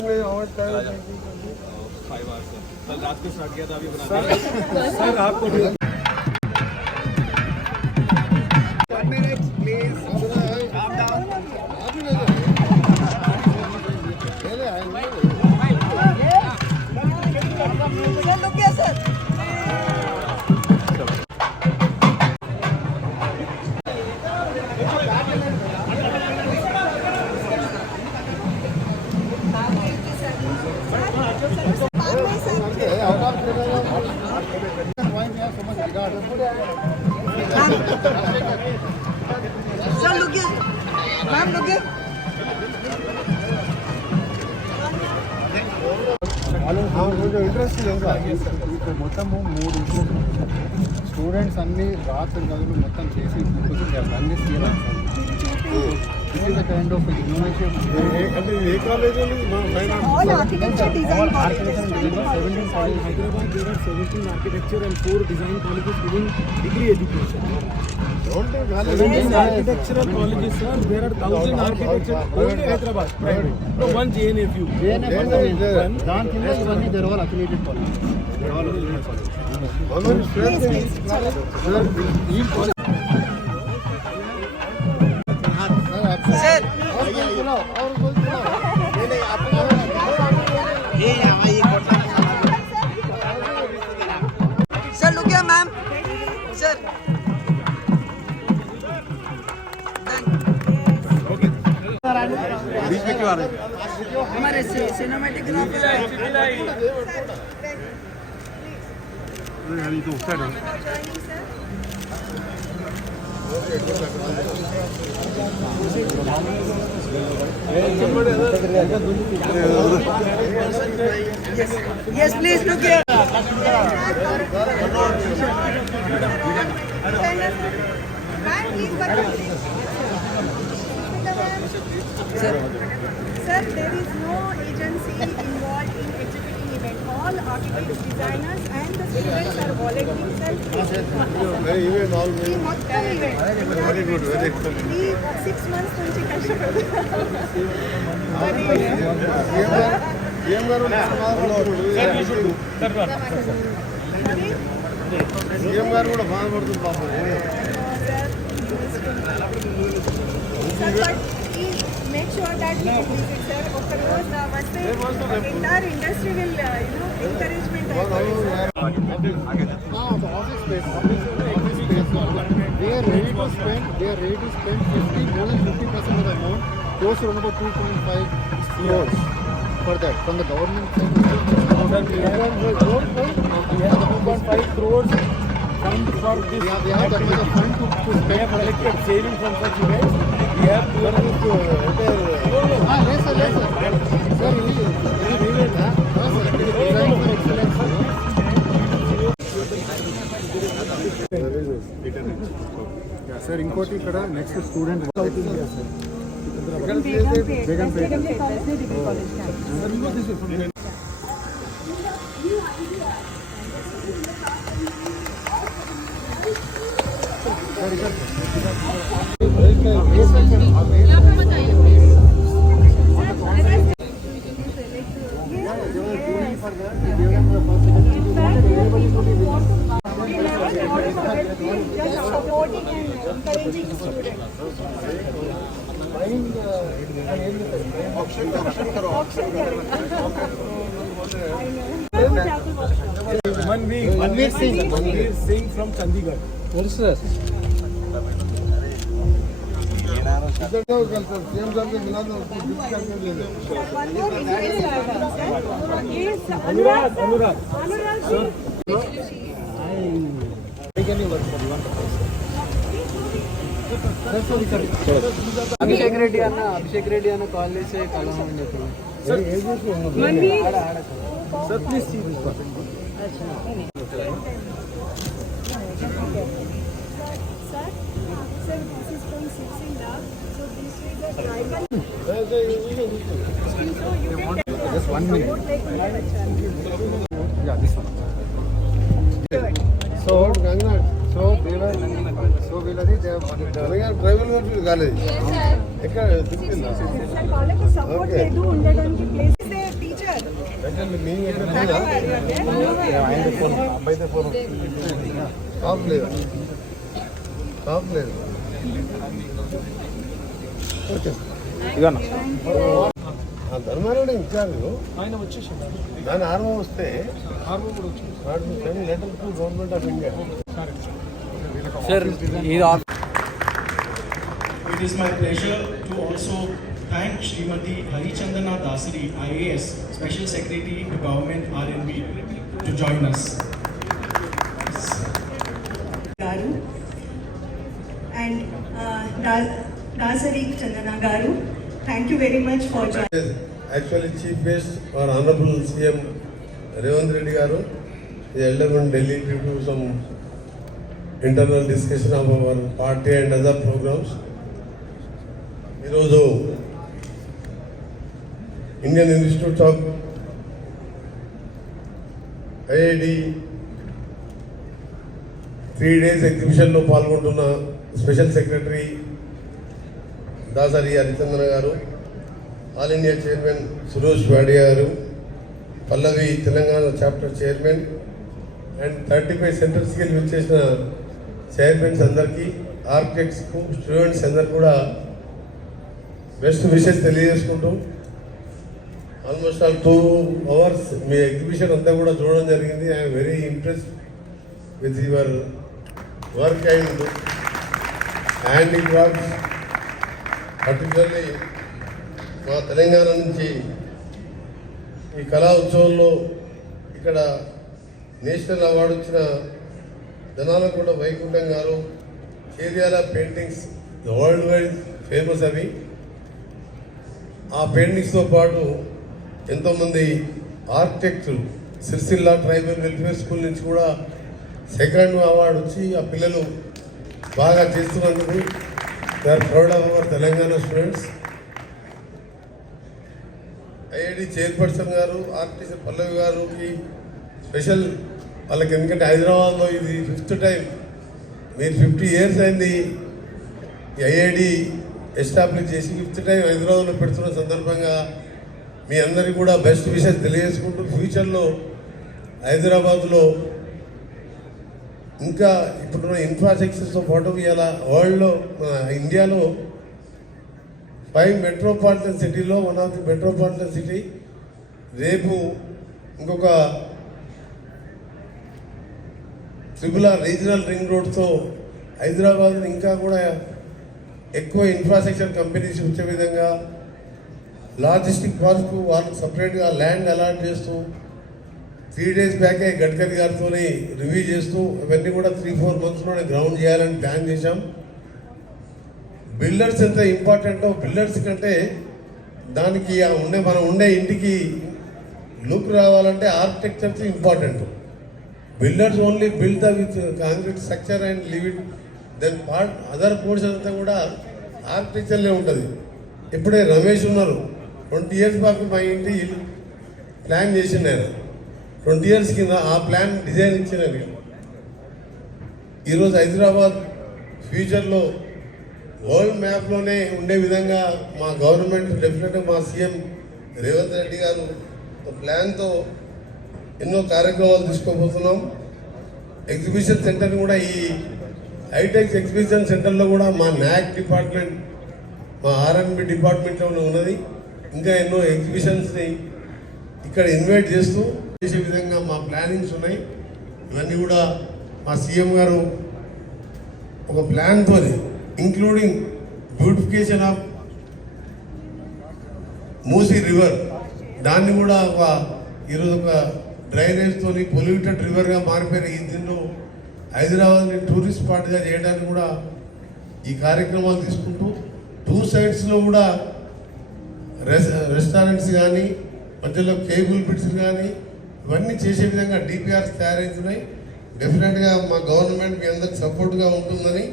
टाइम नहीं, how much time? 5 hours sir. कल रात को स्टार्ट किया था, अभी बना दिया। सर आपको 1 minute please. Calm down. Sir लोग क्या सर सर लोग क्या मैम लोग क्या కొంచెం ఇంట్రెస్ట్ లేదా ఇక్కడ మొత్తము 3 స్టూడెంట్స్ అన్ని రాత్రి గదులు మొత్తం చేసి అన్ని This is the kind of innovation. అంటే ఏ college all architecture design architecture and design 17 colleges. Hyderabad there are 17 architecture and 4 design colleges giving degree education. 17 architectural colleges sir, there are 1000 architecture only Hyderabad private. No one JNFU. దాని కింద ఇవన్నీ there are affiliated colleges. They are all affiliated colleges. Sir sir लोग क्या ma'am sir बीच में क्यों आ रहे हैं? हमारे सिनेमेटोग्राफर तो side yes please look here Sir, there is no agency involved in executing event. All architects, designers and the students are volunteering self-driven. Very event all We మొత్తం event. very good, very good. We 6 months నుంచి కష్టపడుతున్నాం. ఏం గారు సీఎం గారు కూడా బాధపడుతుంది పాపం Sir, but please make sure that we complete it, sir. Of course, once the entire industry will, encouragement. the office space they are ready to spend 50 more than 50% of the amount, close to around about 2.5 crores for that from the government side. We have 2.5 crores fund for this. We have that much of fund to We spend have collected savings from such events. We have to yes sir sir ఇది event design for excellence. Sir ఇంకోటి ఇక్కడ next student Supporting and encouraging students. Manveer Singh from Chandigarh. What is that? CM sir One more is Anurag. Abhishek రెడ్డి అన్న కాల్ చేసి కలవమని చెప్పారు. Sir, please see this one. Sir, this is from Sixteen Lab. So this is a tribal. So you can just 1 minute. Yeah, this one. So they were వీళ్ళది tribal college ఎక్కడ sir, వాళ్ళకి సపోర్ట్ లేదు ఉండడానికి ప్లేస్ అబ్బాయితే ఫోన్ టాప్ లేదు ధర్మారాయణ ఇన్ఛార్జ్ ఆయన వచ్చేసాడు. దాని ఆర్మో వస్తే ఆర్మో కూడా వచ్చింది. Letter to government of India. Sir ఇది It is my pleasure to also thank Srimati Harichandana Dasari, IAS, Special Secretary to Government R&B, to join us. Garu and Dasari Chandana Garu, thank you very much for joining. Actually, Chief Guest or Honorable CM Revanth Reddy Garu is elder in Delhi due to some internal discussion of our party and other programs. ఈరోజు Indian institute of IID 3 days ఎగ్జిబిషన్లో పాల్గొంటున్న special secretary Dasari హరిచంద్ర గారు, all India chairman Suresh వాడియా గారు, పల్లవి Telangana chapter chairman and 35 సెంటర్స్కి విచ్చేసిన చైర్మన్స్ అందరికీ, ఆర్కిటెక్ట్స్కు, స్టూడెంట్స్ అందరు కూడా బెస్ట్ విషెస్ తెలియజేసుకుంటూ ఆల్మోస్ట్ ఆల్ 2 hours మీ ఎగ్జిబిషన్ అంతా కూడా చూడడం జరిగింది. I'm very impressed with your work and handicrafts. Particularly మా తెలంగాణ నుంచి ఈ కళా ఉత్సవంలో ఇక్కడ నేషనల్ అవార్డు వచ్చిన జనాలకొండ వైకుంఠం గారు Cheryal paintings world wide famous అవి. ఆ పెయింటింగ్స్తో పాటు ఎంతోమంది ఆర్కిటెక్టులు సిరిసిల్ల ట్రైబల్ వెల్ఫేర్ స్కూల్ నుంచి కూడా 2nd అవార్డు వచ్చి ఆ పిల్లలు బాగా చేస్తున్నందుకు they are proud of our Telangana students. IID chairperson గారు, ఆర్టిస్ట్ పల్లవి గారికి స్పెషల్ వాళ్ళకి, ఎందుకంటే హైదరాబాద్లో ఇది 5th టైం. మీరు 50 years అయింది ఈ ఐఐడి ఎస్టాబ్లిష్ చేసి, 5th టైం హైదరాబాద్లో పెడుతున్న సందర్భంగా మీ అందరికీ కూడా బెస్ట్ విషయం తెలియజేసుకుంటూ ఫ్యూచర్లో హైదరాబాద్లో ఇంకా ఇప్పుడున్న ఇన్ఫ్రాస్ట్రక్చర్స్తో పాటు ఇలా వరల్డ్లో ఇండియాలో 5 మెట్రోపాలిటన్ సిటీలో 1 of the మెట్రోపాలిటన్ సిటీ. రేపు ఇంకొక త్రిపుల్ రీజనల్ రింగ్ రోడ్తో హైదరాబాద్ని ఇంకా కూడా ఎక్కువ ఇన్ఫ్రాస్ట్రక్చర్ కంపెనీస్ వచ్చే విధంగా లాజిస్టిక్ పార్క్ వాళ్ళకి సపరేట్గా ల్యాండ్ అలాట్ చేస్తూ 3 days బ్యాకే గడ్కరీ గారితో రివ్యూ చేస్తూ ఇవన్నీ కూడా 3-4 monthsలోనే గ్రౌండ్ చేయాలని ప్లాన్ చేశాం. బిల్డర్స్ ఎంత ఇంపార్టెంటో, బిల్డర్స్ కంటే దానికి మనం ఉండే ఇంటికి లుక్ రావాలంటే architectures important. Builders only build the with concrete structure and leave it, then part other portion అంతా కూడా ఆర్కిటెక్చర్లే ఉంటుంది. ఇప్పుడే రమేష్ ఉన్నారు, 20 years బాకు మా ఇంటి ప్లాన్ చేసిండు ఆయన. 20 years కింద ఆ ప్లాన్ డిజైన్ ఇచ్చిన ఈరోజు హైదరాబాద్ ఫ్యూచర్లో వరల్డ్ మ్యాప్లోనే ఉండే విధంగా మా గవర్నమెంట్ డెఫినెట్గా మా సీఎం రేవంత్ రెడ్డి గారు ప్లాన్తో ఎన్నో కార్యక్రమాలు తీసుకోబోతున్నాం. ఎగ్జిబిషన్ సెంటర్ని కూడా ఈ హైటెక్ ఎగ్జిబిషన్ సెంటర్లో కూడా మా న్యాక్ డిపార్ట్మెంట్, మా ఆర్ఎండ్బి డిపార్ట్మెంట్లో ఉన్నది. ఇంకా ఎన్నో ఎగ్జిబిషన్స్ని ఇక్కడ ఇన్వైట్ చేస్తూ చేసే విధంగా మా ప్లానింగ్స్ ఉన్నాయి. ఇవన్నీ కూడా మా సీఎం గారు ఒక ప్లాన్తో, ఇంక్లూడింగ్ బ్యూటిఫికేషన్ ఆఫ్ మూసీ రివర్, దాన్ని కూడా ఈరోజు ఒక డ్రైనేజ్తో పొల్యూటెడ్ రివర్గా మారిపోయిన ఈ దీనిలో హైదరాబాద్ని టూరిస్ట్ స్పాట్గా చేయడానికి కూడా ఈ కార్యక్రమాలు తీసుకుంటూ 2 sides కూడా రెస్టారెంట్స్ కానీ మధ్యలో కేబుల్ బిట్స్ కానీ ఇవన్నీ చేసే విధంగా డిపిఆర్స్ తయారవుతున్నాయి. డెఫినెట్గా మా గవర్నమెంట్ మీ అందరికి సపోర్ట్గా ఉంటుందని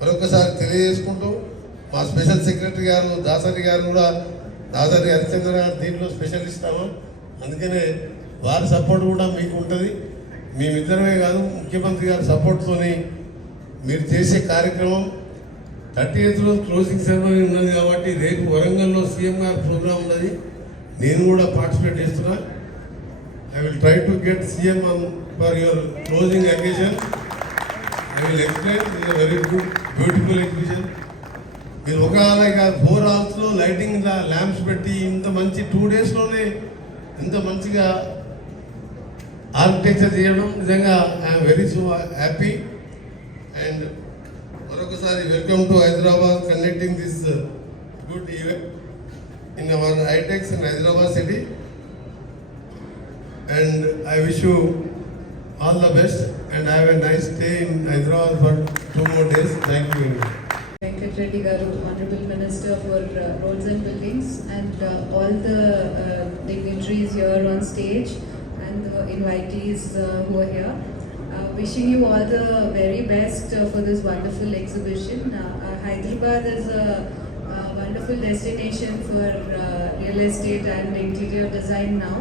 మరొకసారి తెలియజేసుకుంటూ, మా స్పెషల్ సెక్రటరీ గారు దాసరి గారు కూడా, దాసరి హరిచంద్ర గారు దీంట్లో స్పెషలిస్ట్ అందుకనే వారి సపోర్ట్ కూడా మీకు ఉంటుంది. మేమిద్దరమే కాదు, ముఖ్యమంత్రి గారి సపోర్ట్తోని మీరు చేసే కార్యక్రమం 30th రోజు క్లోజింగ్ సెరమనీ ఉన్నది కాబట్టి రేపు వరంగల్లో సీఎం గారి ప్రోగ్రాం ఉన్నది. నేను కూడా పార్టిసిపేట్ చేస్తున్నా. I will try to get CM for your closing occasion. I will explain. This is a very good, beautiful exhibition. మీరు ఒక అలాగా 4 అవర్స్లో లైటింగ్ ల్యాంప్స్ పెట్టి ఇంత మంచి 2 డేస్లోనే ఇంత మంచిగా ఆర్కిటెక్చర్ చేయడం నిజంగా I'm very so happy. And మరొకసారి welcome to Hyderabad conducting this good event in our HITEX in Hyderabad city. And I wish you all the best and have a nice stay in Hyderabad for 2 more days. Thank you very much. Venkat Reddy Garu, Honorable Minister for Roads and Buildings, and all the dignitaries here on stage and the invitees who are here. Wishing you all the very best for this wonderful exhibition. Hyderabad is a wonderful destination for real estate and interior design now.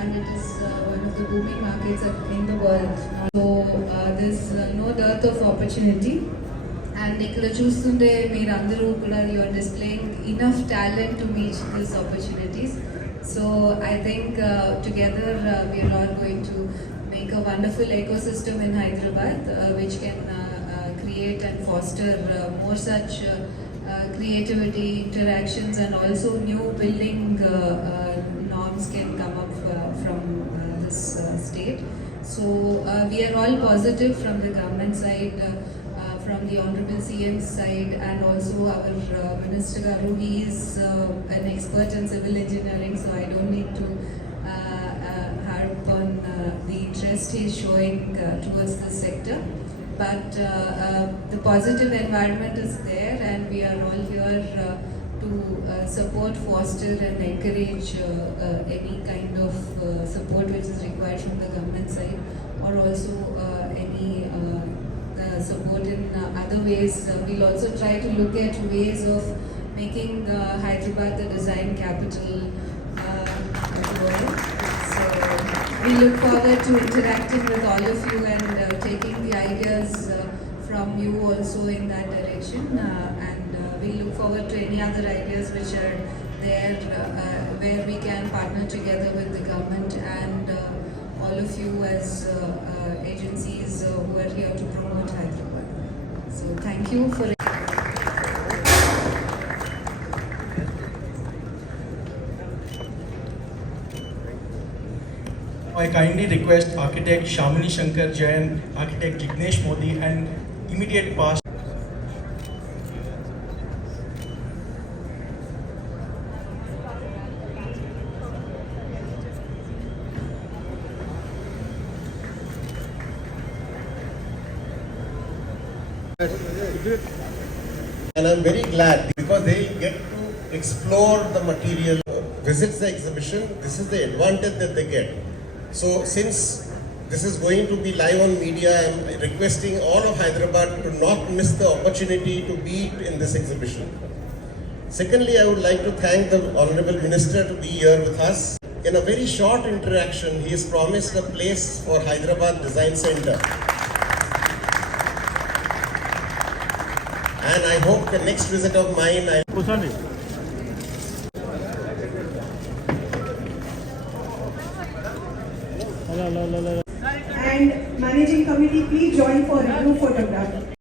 And it is one of the booming markets in the world. So there's no dearth of opportunity. And ikkada chustunte meer andaru kuda you are displaying enough talent to meet these opportunities. So I think together we are all going to make a wonderful ecosystem in Hyderabad which can create and foster more such creativity, interactions, and also new building norms can come up from this state. So we are all positive from the government side, from the Honorable CM's side, and also our Minister Garu. He is an expert in civil engineering, so I don't need to harp on the interest he is showing towards this sector. But the positive environment is there, and we are all here to support, foster, and encourage any kind of support which is required from the government side, or also any support in other ways. We'll also try to look at ways of making Hyderabad the design capital of the world. So we look forward to interacting with all of you and taking the ideas from you also in that direction. And we look forward to any other ideas which are there where we can partner together with the government and all of you as agencies who are here to promote Hyderabad. So thank you for I kindly request architect Shamini Shankar Jain, architect Jignesh Modi, and immediate past and I'm very glad because they get to explore the material, visits the exhibition. This is the advantage that they get. So since this is going to be live on media, I'm requesting all of Hyderabad to not miss the opportunity to be in this exhibition. Secondly, I would like to thank the Honorable Minister to be here with us. In a very short interaction, he has promised a place for Hyderabad Design Center. And I hope the next visit of mine, And managing committee, please join for a group photograph.